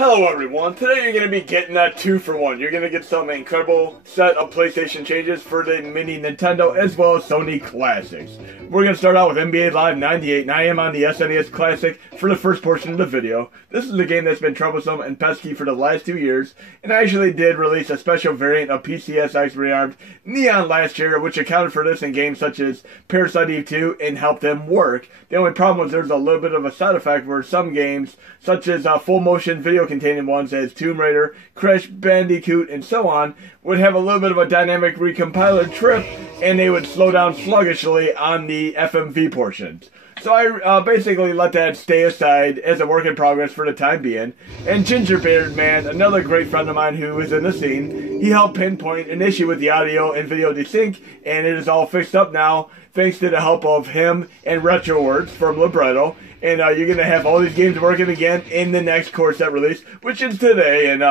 Hello everyone, today you're going to be getting a 2-for-1. You're going to get some incredible set of PlayStation changes for the Mini Nintendo as well as Sony Classics. We're going to start out with NBA Live 98, and I am on the SNES Classic for the first portion of the video. This is a game that's been troublesome and pesky for the last 2 years, and I actually did release a special variant of PCSX ReArmed NEON last year, which accounted for this in games such as Parasite Eve 2 and helped them work. The only problem was there's a little bit of a side effect where some games, such as full motion video containing ones as Tomb Raider, Crash Bandicoot, and so on, would have a little bit of a dynamic recompiler trip, and they would slow down sluggishly on the FMV portions. So I basically let that stay aside as a work in progress for the time being. And Gingerbeard Man, another great friend of mine who is in the scene, he helped pinpoint an issue with the audio and video desync, and it is all fixed up now thanks to the help of him and RetroWorks from Libretto. And you're going to have all these games working again in the next core set release, which is today. And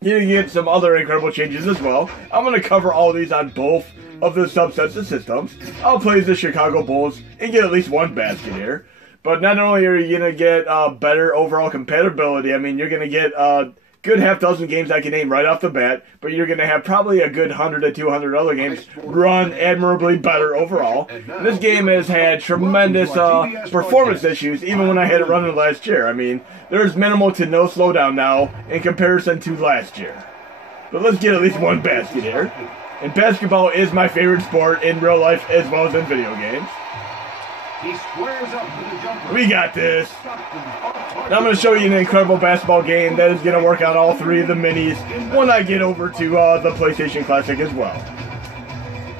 you get some other incredible changes as well. I'm going to cover all these on both of the subsets of systems. I'll play the Chicago Bulls and get at least one basket here. But not only are you going to get better overall compatibility, I mean, you're going to get good half dozen games I can name right off the bat, but you're going to have probably a good 100 to 200 other games run admirably better overall. This game has had tremendous performance issues, even when I had it running last year. I mean, there's minimal to no slowdown now in comparison to last year. But let's get at least one basket here. And basketball is my favorite sport in real life as well as in video games. He squares up for the jumper. We got this. Now I'm going to show you an incredible basketball game that is going to work on all three of the minis when I get over to the PlayStation Classic as well.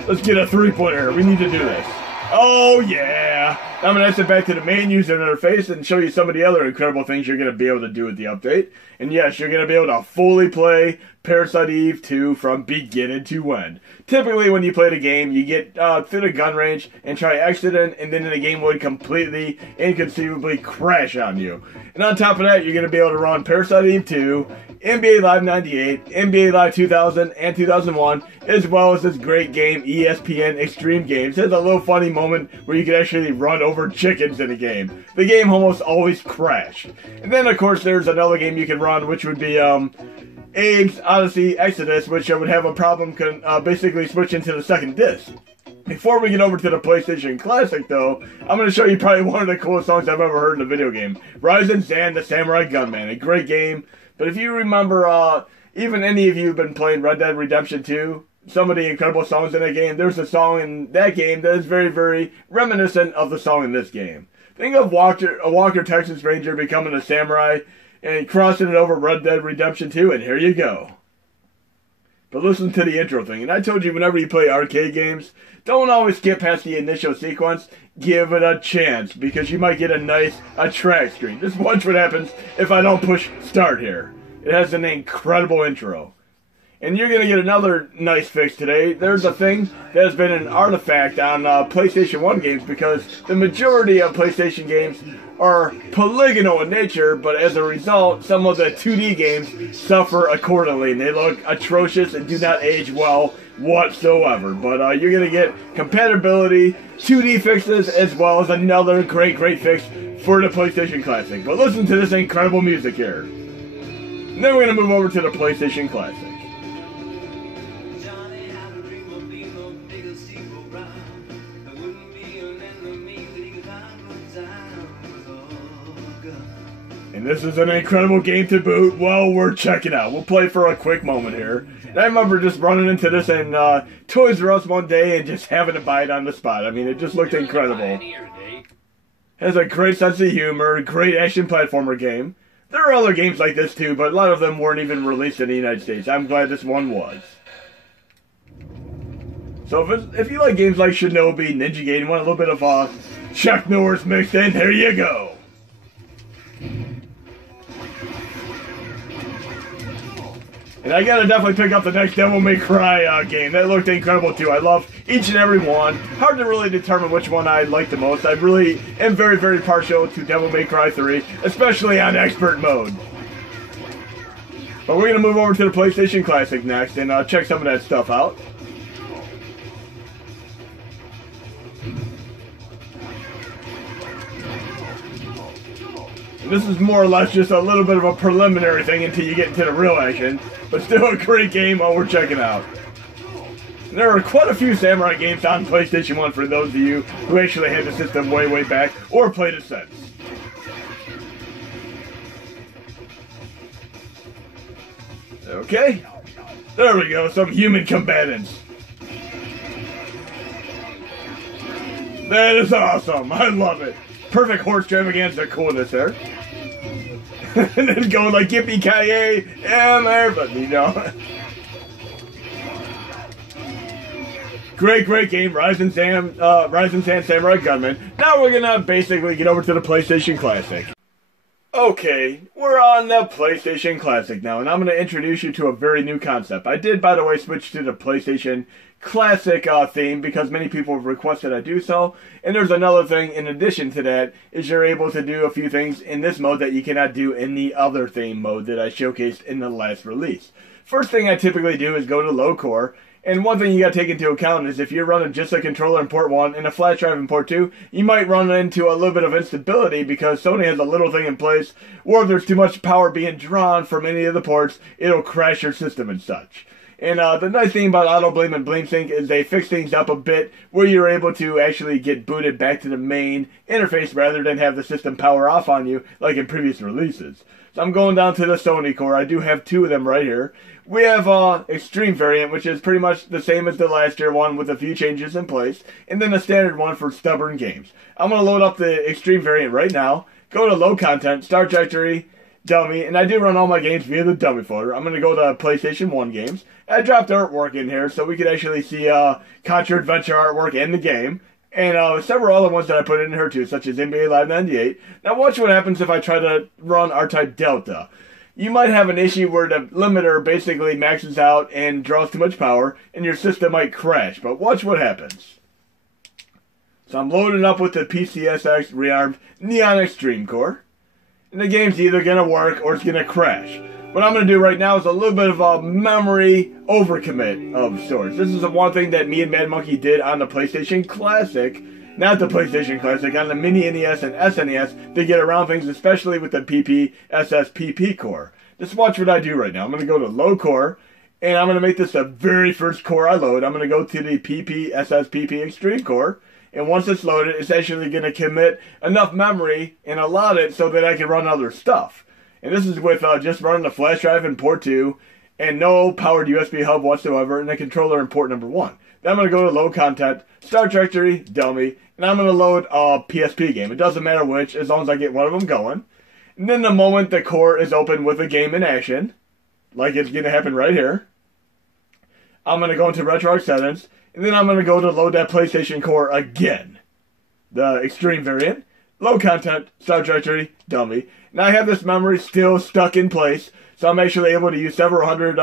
Let's get a three-pointer. We need to do this. Oh, yeah. I'm going to exit back to the main user interface and show you some of the other incredible things you're going to be able to do with the update. And yes, you're going to be able to fully play Parasite Eve 2 from beginning to end. Typically, when you play the game, you get through the gun range and try exiting, and then the game would completely, inconceivably crash on you. And on top of that, you're going to be able to run Parasite Eve 2, NBA Live 98, NBA Live 2000 and 2001, as well as this great game, ESPN Xtreme Games. There's a little funny moment where you can actually run over chickens in a game. The game almost always crashed. And then, of course, there's another game you can run, which would be Abe's Odyssey Exoddus, which would have a problem basically switching to the second disc. Before we get over to the PlayStation Classic, though, I'm going to show you probably one of the coolest songs I've ever heard in a video game. Rising Zan, the Samurai Gunman. A great game. But if you remember, even any of you have been playing Red Dead Redemption 2, some of the incredible songs in that game, there's a song in that game that is very, very reminiscent of the song in this game. Think of a Walker Texas Ranger becoming a samurai and crossing it over Red Dead Redemption 2, and here you go. But listen to the intro thing. And I told you, whenever you play arcade games, don't always skip past the initial sequence. Give it a chance, because you might get a track screen. Just watch what happens if I don't push start here. It has an incredible intro. And you're going to get another nice fix today. There's a thing that has been an artifact on PlayStation 1 games, because the majority of PlayStation games are polygonal in nature, but as a result, some of the 2D games suffer accordingly. And they look atrocious and do not age well whatsoever. But you're going to get compatibility, 2D fixes, as well as another great fix for the PlayStation Classic. But listen to this incredible music here. And then we're going to move over to the PlayStation Classic. And this is an incredible game to boot. Well, we're checking out. We'll play for a quick moment here. And I remember just running into this in Toys R Us one day and just having to buy it on the spot. I mean, it just looked incredible. Has a great sense of humor, great action platformer game. There are other games like this too, but a lot of them weren't even released in the United States. I'm glad this one was. So if you like games like Shinobi, Ninja Gaiden, want a little bit of Chuck Norris mixed in, there you go. And I gotta definitely pick up the next Devil May Cry game. That looked incredible too. I love each and every one. Hard to really determine which one I like the most. I really am very, very partial to Devil May Cry 3, especially on expert mode. But we're gonna move over to the PlayStation Classic next and check some of that stuff out. This is more or less just a little bit of a preliminary thing until you get into the real action, but still a great game while we're checking out. There are quite a few Samurai games on PlayStation 1 for those of you who actually had the system way back or played it since. Okay, there we go, some human combatants. That is awesome, I love it. Perfect horse extravaganza coolness there. And then going like yippee-ki-yay, and there, but you know. Great game, Rising Sand Samurai Gunman. Now we're gonna basically get over to the PlayStation Classic. Okay, we're on the PlayStation Classic now, and I'm gonna introduce you to a very new concept. I did, by the way, switch to the PlayStation Classic theme because many people have requested I do so. And there's another thing in addition to that, is you're able to do a few things in this mode that you cannot do in the other theme mode that I showcased in the last release. First thing I typically do is go to low core. And one thing you gotta take into account is if you're running just a controller in port 1 and a flash drive in port 2, you might run into a little bit of instability because Sony has a little thing in place where if there's too much power being drawn from any of the ports, it'll crash your system and such. And the nice thing about Auto Blame and Blame Sync is they fix things up a bit where you're able to actually get booted back to the main interface rather than have the system power off on you like in previous releases. So I'm going down to the Sony core. I do have two of them right here. We have Extreme variant, which is pretty much the same as the last year one with a few changes in place, and then a standard one for stubborn games. I'm going to load up the Extreme variant right now, go to low content, start directory, dummy, and I do run all my games via the dummy folder. I'm going to go to PlayStation 1 games. I dropped artwork in here so we could actually see Contra Adventure artwork in the game. And several other ones that I put in here too, such as NBA Live 98. Now watch what happens if I try to run R-Type Delta. You might have an issue where the limiter basically maxes out and draws too much power, and your system might crash, but watch what happens. So I'm loading up with the PCSX ReArmed NEON Xtreme core, and the game's either going to work or it's going to crash. What I'm going to do right now is a little bit of a memory overcommit of sorts. This is the one thing that me and Mad Monkey did on the PlayStation Classic, not the PlayStation Classic, on the Mini NES and SNES to get around things, especially with the PPSS core. Just watch what I do right now. I'm going to go to low core, and I'm going to make this the very first core I load. I'm going to go to the PPSS Xtreme core, and once it's loaded, it's actually going to commit enough memory and allot it so that I can run other stuff. And this is with just running the flash drive in port 2 and no powered USB hub whatsoever and a controller in port number 1. Then I'm going to go to low content, start directory, dummy, and I'm going to load a PSP game. It doesn't matter which, as long as I get one of them going. And then the moment the core is open with a game in action, like it's going to happen right here, I'm going to go into RetroArch settings, and then I'm going to go to load that PlayStation core again. The Extreme variant, low content, start directory, dummy. Now I have this memory still stuck in place, so I'm actually able to use several hundred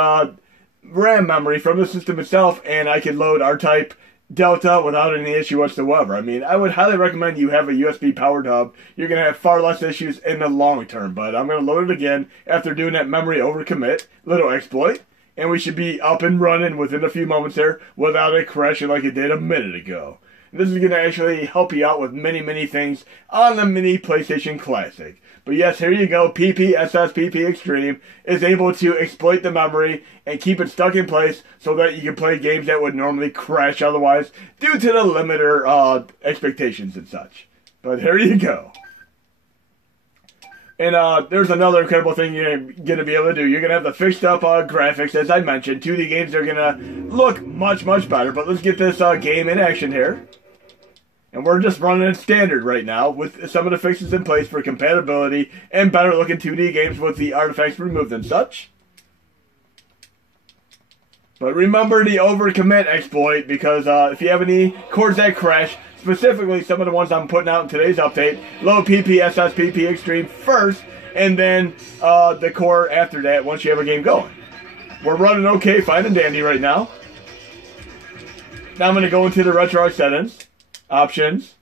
RAM memory from the system itself, and I can load R-Type Delta without any issue whatsoever. I mean, I would highly recommend you have a USB powered hub. You're going to have far less issues in the long term, but I'm going to load it again after doing that memory overcommit, little exploit, and we should be up and running within a few moments there without it crashing like it did a minute ago. This is going to actually help you out with many things on the mini PlayStation Classic. But yes, here you go. PPSS Xtreme is able to exploit the memory and keep it stuck in place so that you can play games that would normally crash otherwise due to the limiter expectations and such. But here you go. And there's another incredible thing you're going to be able to do. You're going to have the fixed up graphics, as I mentioned. 2D games are going to look much better. But let's get this game in action here. And we're just running it standard right now with some of the fixes in place for compatibility and better looking 2D games with the artifacts removed and such. But remember the overcommit exploit, because if you have any cores that crash, specifically some of the ones I'm putting out in today's update, load PPSS Xtreme first, and then the core after that once you have a game going. We're running okay, fine and dandy right now. Now I'm going to go into the RetroArch settings. Options,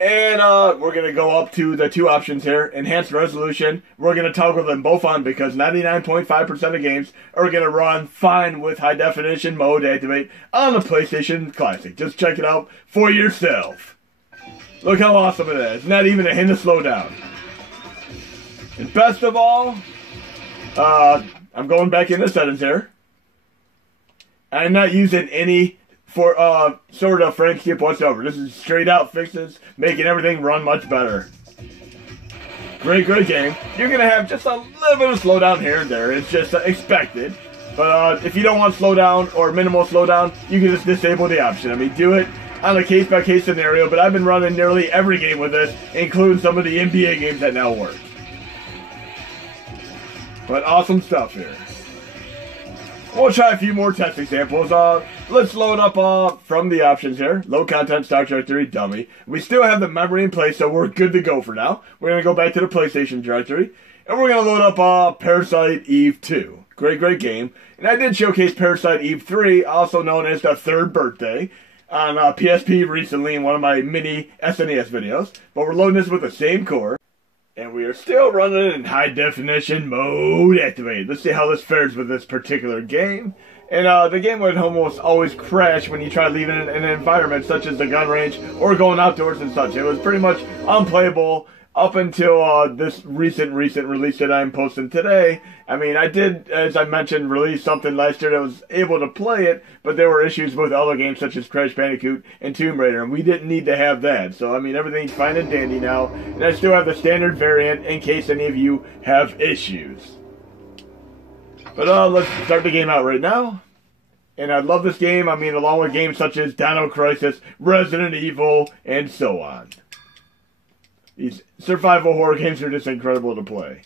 and we're going to go up to the two options here, enhanced resolution. We're going to toggle them both on because 99.5% of games are going to run fine with high definition mode activate on the PlayStation Classic. Just check it out for yourself. Look how awesome it is. Not even a hint of slowdown. And best of all, I'm going back into settings here. I'm not using any sort of frame skip whatsoever. This is straight out fixes, making everything run much better. Great game. You're going to have just a little bit of slowdown here and there. It's just expected. But if you don't want slowdown or minimal slowdown, you can just disable the option. I mean, do it on a case-by-case scenario, but I've been running nearly every game with this, including some of the NBA games that now work. But awesome stuff here. We'll try a few more test examples. Let's load up from the options here. Low content stock directory, dummy. We still have the memory in place, so we're good to go for now. We're going to go back to the PlayStation directory. And we're going to load up Parasite Eve 2. Great game. And I did showcase Parasite Eve 3, also known as the third birthday, on PSP recently in one of my mini SNES videos. But we're loading this with the same core. And we are still running in high definition mode activated. Let's see how this fares with this particular game. And the game would almost always crash when you try leaving it in an environment such as the gun range or going outdoors and such. It was pretty much unplayable up until this recent release that I'm posting today. I mean, I did, as I mentioned, release something last year that was able to play it, but there were issues with other games such as Crash Bandicoot and Tomb Raider, and we didn't need to have that. So, I mean, everything's fine and dandy now, and I still have the standard variant in case any of you have issues. But let's start the game out right now. And I love this game, I mean, along with games such as Dino Crisis, Resident Evil, and so on. These survival horror games are just incredible to play.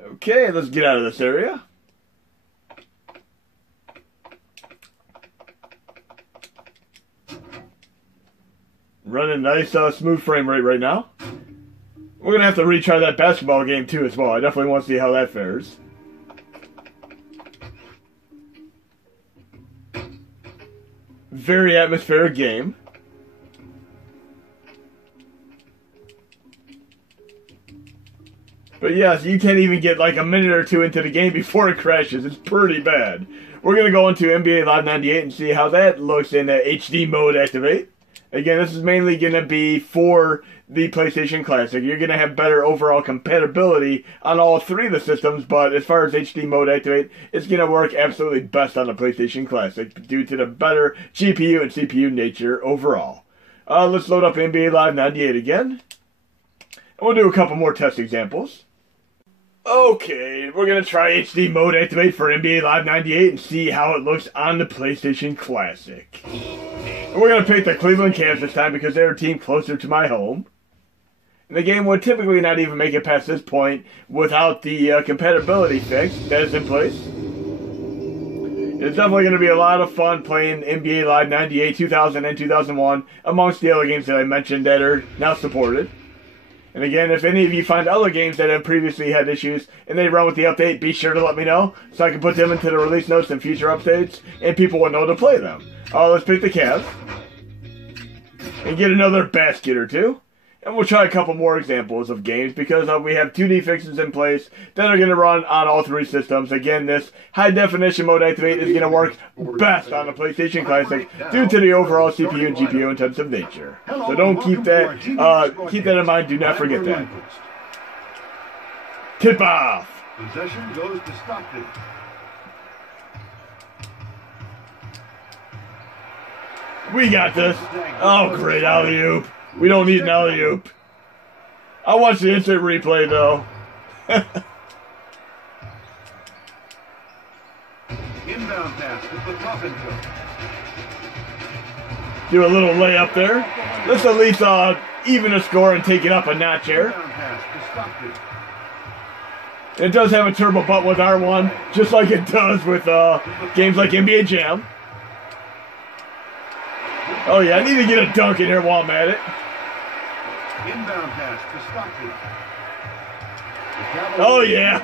Okay, let's get out of this area. Running nice, smooth frame rate right now. We're going to have to retry that basketball game too as well. I definitely want to see how that fares. Very atmospheric game. But yes, you can't even get like a minute or two into the game before it crashes. It's pretty bad. We're going to go into NBA Live 98 and see how that looks in HD mode activate. Again, this is mainly going to be for the PlayStation Classic. You're going to have better overall compatibility on all three of the systems, but as far as HD mode activate, it's going to work absolutely best on the PlayStation Classic due to the better GPU and CPU nature overall. Let's load up NBA Live 98 again. And we'll do a couple more test examples. Okay, we're going to try HD mode activate for NBA Live 98 and see how it looks on the PlayStation Classic. And we're going to pick the Cleveland Cavs this time because they're a team closer to my home. And the game would typically not even make it past this point without the compatibility fix that is in place. It's definitely going to be a lot of fun playing NBA Live 98, 2000, and 2001 amongst the other games that I mentioned that are now supported. And again, if any of you find other games that have previously had issues and they run with the update, be sure to let me know so I can put them into the release notes and future updates and people will know to play them. Let's pick the Cavs and get another basket or two. And we'll try a couple more examples of games because we have 2D fixes in place that are going to run on all three systems. Again, this high definition mode activate is going to work best on the PlayStation Classic due to the overall CPU and GPU intensive nature. So don't keep that in mind. Do not forget that. Tip off. Possession goes to Stockton. We got this. Oh, great alley-oop. We don't need an alley-oop. I'll watch the instant replay, though. Inbound pass to the top and go. Do a little layup there. Let's at least even a score and take it up a notch here. Inbound pass to Stockton. It does have a turbo button with R1, just like it does with games like NBA Jam. Oh yeah, I need to get a dunk in here while I'm at it. Inbound pass to Stockton. Oh yeah.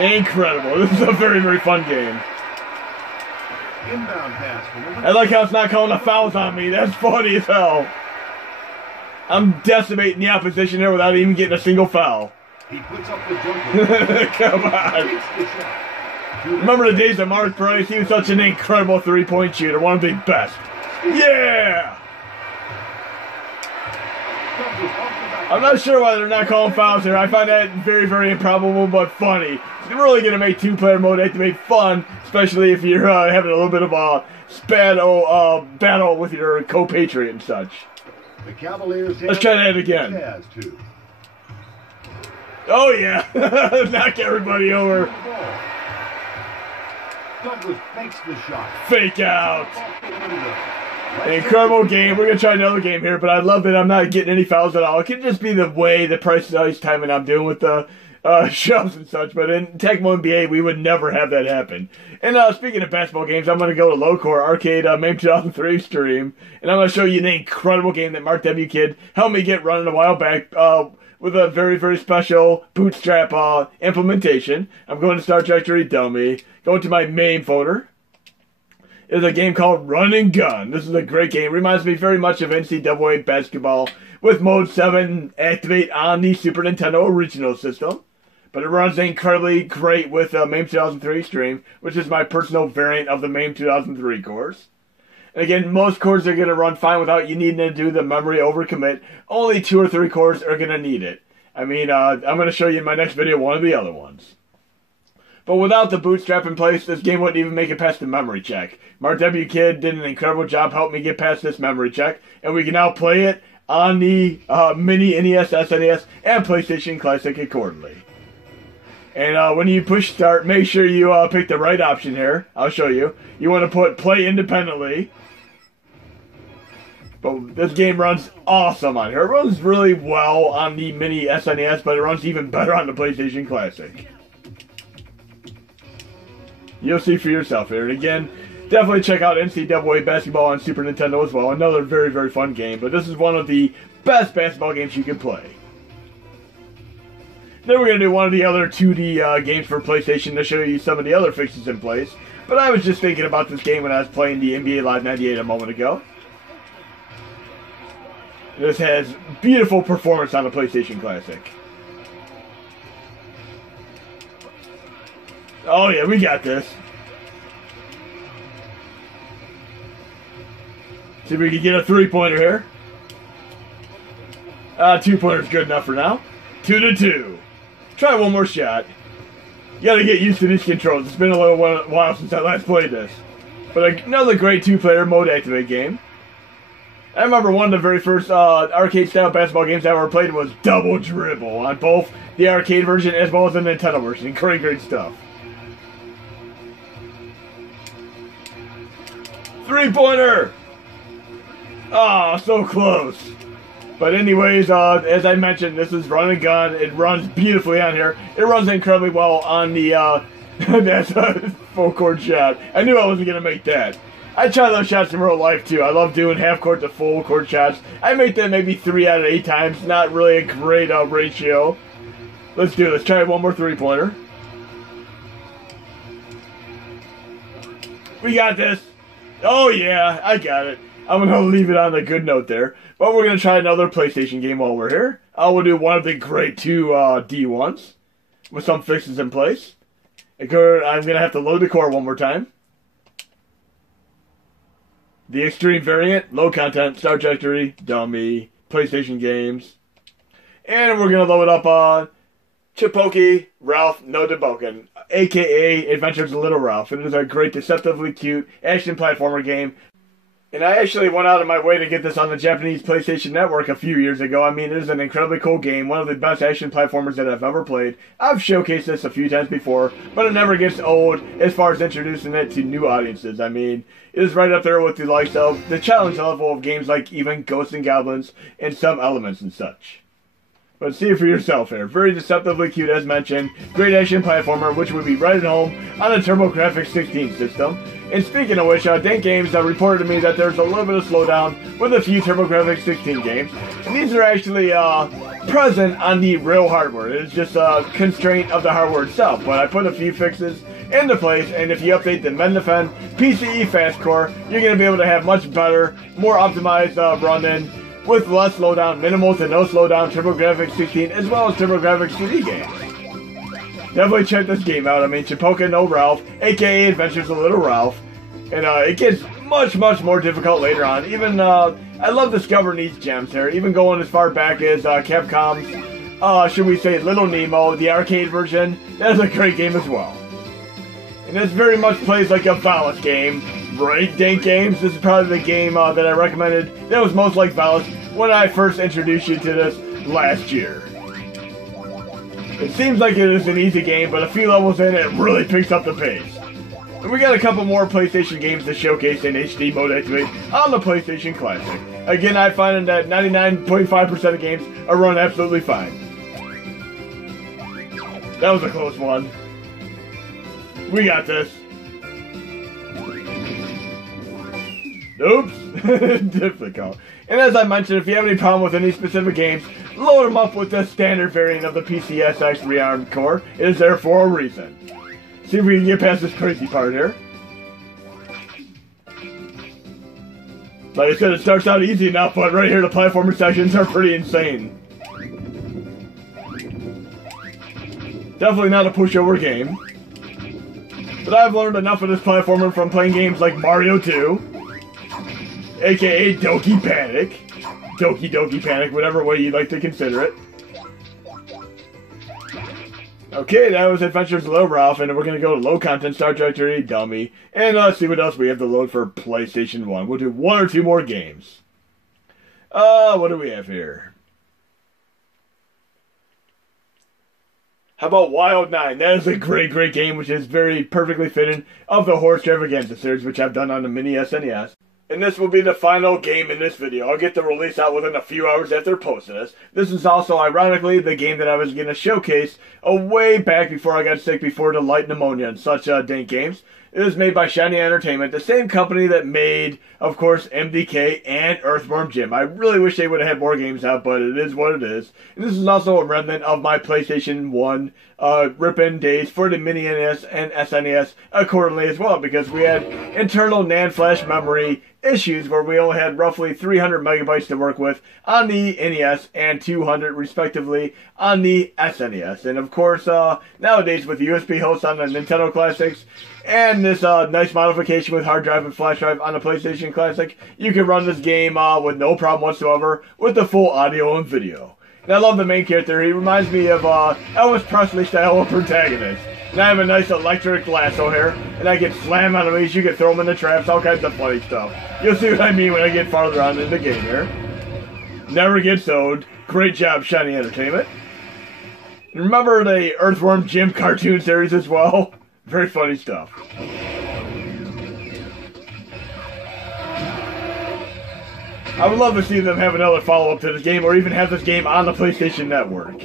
Incredible. This is a very, very fun game. Inbound pass. I like how it's not calling the fouls on me. That's funny as hell. I'm decimating the opposition there without even getting a single foul. He puts up the jumper. Come on. Remember the days of Mark Price? He was such an incredible three-point shooter, one of the best. Yeah! I'm not sure why they're not calling fouls here. I find that very, very improbable, but funny. It's really going to make two-player mode activate fun, especially if you're having a little bit of a battle with your compatriot and such. The Cavaliers. Let's try that again. Oh yeah, knock everybody over. Douglas makes the shot. Fake out. Incredible game. We're going to try another game here, but I love that I'm not getting any fouls at all. It could just be the way the price is ice timing I'm doing with the shoves and such, but in Tecmo NBA, we would never have that happen. And speaking of basketball games, I'm going to go to Low Core Arcade MAME 2003 Xtreme, and I'm going to show you an incredible game that Mark W. Kidd helped me get running a while back with a very, very special bootstrap implementation. I'm going to Start Trajectory Dummy, going to my main folder. Is a game called Run and Gun. This is a great game. Reminds me very much of NCAA basketball with Mode 7 activate on the Super Nintendo original system. But it runs incredibly great with MAME 2003 Xtreme, which is my personal variant of the MAME 2003 cores. And again, most cores are going to run fine without you needing to do the memory overcommit. Only 2 or 3 cores are going to need it. I mean, I'm going to show you in my next video one of the other ones. But without the bootstrap in place, this game wouldn't even make it past the memory check. Mark W. Kidd did an incredible job helping me get past this memory check, and we can now play it on the Mini NES, SNES, and PlayStation Classic accordingly. And when you push start, make sure you pick the right option here. I'll show you. You want to put play independently. But this game runs awesome on here. It runs really well on the Mini SNES, but it runs even better on the PlayStation Classic. You'll see for yourself here. And again, definitely check out NCAA basketball on Super Nintendo as well. Another very, very fun game. But this is one of the best basketball games you can play. Then we're going to do one of the other 2D games for PlayStation to show you some of the other fixes in place. But I was just thinking about this game when I was playing the NBA Live 98 a moment ago. This has beautiful performance on the PlayStation Classic. Oh yeah, we got this. See if we can get a 3-pointer here. 2-pointer's good enough for now. 2-2. Try one more shot. You gotta get used to these controls. It's been a little while since I last played this. But another great 2-player mode activate game. I remember one of the very first arcade-style basketball games I ever played was Double Dribble on both the arcade version as well as the Nintendo version. Great, great stuff. 3-pointer! Oh, so close. But anyways, as I mentioned, this is Run and Gun. It runs beautifully on here. It runs incredibly well on the, that's a full court shot. I knew I wasn't going to make that. I try those shots in real life too. I love doing half court to full court shots. I make them maybe 3 out of 8 times. Not really a great ratio. Let's do this. Try one more 3-pointer. We got this. Oh yeah, I got it. I'm going to leave it on a good note there. But we're going to try another PlayStation game while we're here. I will do one of the great 2D ones with some fixes in place. I'm going to have to load the core one more time. The Extreme variant, low content, Start Trajectory, Dummy, PlayStation Games. And we're going to load up Chipoki Ralph No Deboken, a.k.a. Adventures of Little Ralph. It is a great, deceptively cute action platformer game. And I actually went out of my way to get this on the Japanese PlayStation Network a few years ago. I mean, it is an incredibly cool game, one of the best action platformers that I've ever played. I've showcased this a few times before, but it never gets old as far as introducing it to new audiences. I mean, it is right up there with the likes of the challenge level of games like even Ghosts and Goblins and some elements and such. But see it for yourself here. Very deceptively cute as mentioned. Great action platformer, which would be right at home on a TurboGrafx 16 system. And speaking of which, Dink Games reported to me that there's a little bit of slowdown with a few TurboGrafx 16 games. And these are actually present on the real hardware. It's just a constraint of the hardware itself. But I put a few fixes into place, and if you update the MenDefend PCE Fast Core, you're going to be able to have much better, more optimized run-in with less slowdown, minimal to no slowdown TurboGrafx 16, as well as TurboGrafx 2D games. definitely check this game out. I mean, Chipoka no Ralph, aka Adventures of Little Ralph. And it gets much, much more difficult later on. Even, I love discovering these gems here. Even going as far back as Capcom's, should we say, Little Nemo, the arcade version. That's a great game as well. And this very much plays like a Valis game. Right, Dank Games? This is probably the game that I recommended that was most like Valis when I first introduced you to this last year. It seems like it is an easy game, but a few levels in, it really picks up the pace. And we got a couple more PlayStation games to showcase in HD mode activate on the PlayStation Classic. Again, I find that 99.5% of games are run absolutely fine. That was a close one. We got this. Oops. Difficult. And as I mentioned, if you have any problem with any specific games, load them up with the standard variant of the PCSX ReArmed core. It is there for a reason. See if we can get past this crazy part here. Like I said, it starts out easy enough, but right here the platformer sections are pretty insane. Definitely not a pushover game. But I've learned enough of this platformer from playing games like Mario 2, aka Doki Panic, Doki Panic, whatever way you'd like to consider it. Okay, that was Adventures of Little Ralph, and we're going to go to low content Star Trek Journey Dummy, and let's see what else we have to load for PlayStation 1. We'll do one or two more games. What do we have here? How about Wild 9? That is a great, great game, which is very perfectly fitting of the Horse Extravaganza series, which I've done on the Mini SNES. And this will be the final game in this video. I'll get the release out within a few hours after posting this. This is also, ironically, the game that I was going to showcase way back before I got sick before the light pneumonia and such dank games. It was made by Shiny Entertainment, the same company that made, of course, MDK and Earthworm Jim. I really wish they would have had more games out, but it is what it is. And this is also a remnant of my PlayStation 1 rip-in days for the Mini NES and SNES accordingly as well, because we had internal NAND flash memory issues where we only had roughly 300 megabytes to work with on the NES and 200 respectively on the SNES. And of course, nowadays with USB hosts on the Nintendo Classics and this nice modification with hard drive and flash drive on the PlayStation Classic, you can run this game with no problem whatsoever with the full audio and video. And I love the main character. He reminds me of Elvis Presley style of protagonist. And I have a nice electric lasso here, and I can slam on enemies, you can throw them in the traps, all kinds of funny stuff. You'll see what I mean when I get farther on in the game here. Never gets old. Great job, Shiny Entertainment. And remember the Earthworm Jim cartoon series as well? Very funny stuff. I would love to see them have another follow-up to this game, or even have this game on the PlayStation Network.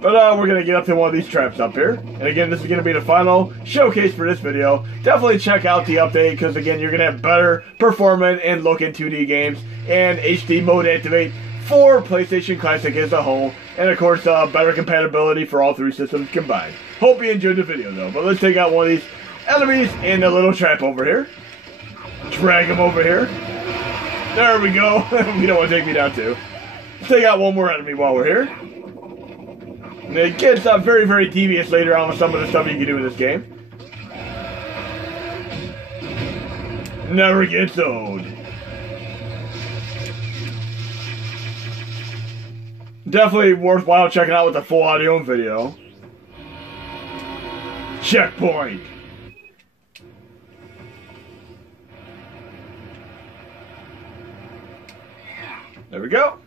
But we're going to get up to one of these traps up here. And again, this is going to be the final showcase for this video. Definitely check out the update, because again, you're going to have better performance and look in 2D games and HD mode activate for PlayStation Classic as a whole. And of course, better compatibility for all three systems combined. Hope you enjoyed the video though. But let's take out one of these enemies in the little trap over here. Drag him over here. There we go. You don't want to take me down too. Let's take out one more enemy while we're here. And it gets very, very devious later on with some of the stuff you can do in this game. Never gets old. Definitely worthwhile checking out with the full audio and video. Checkpoint. There we go.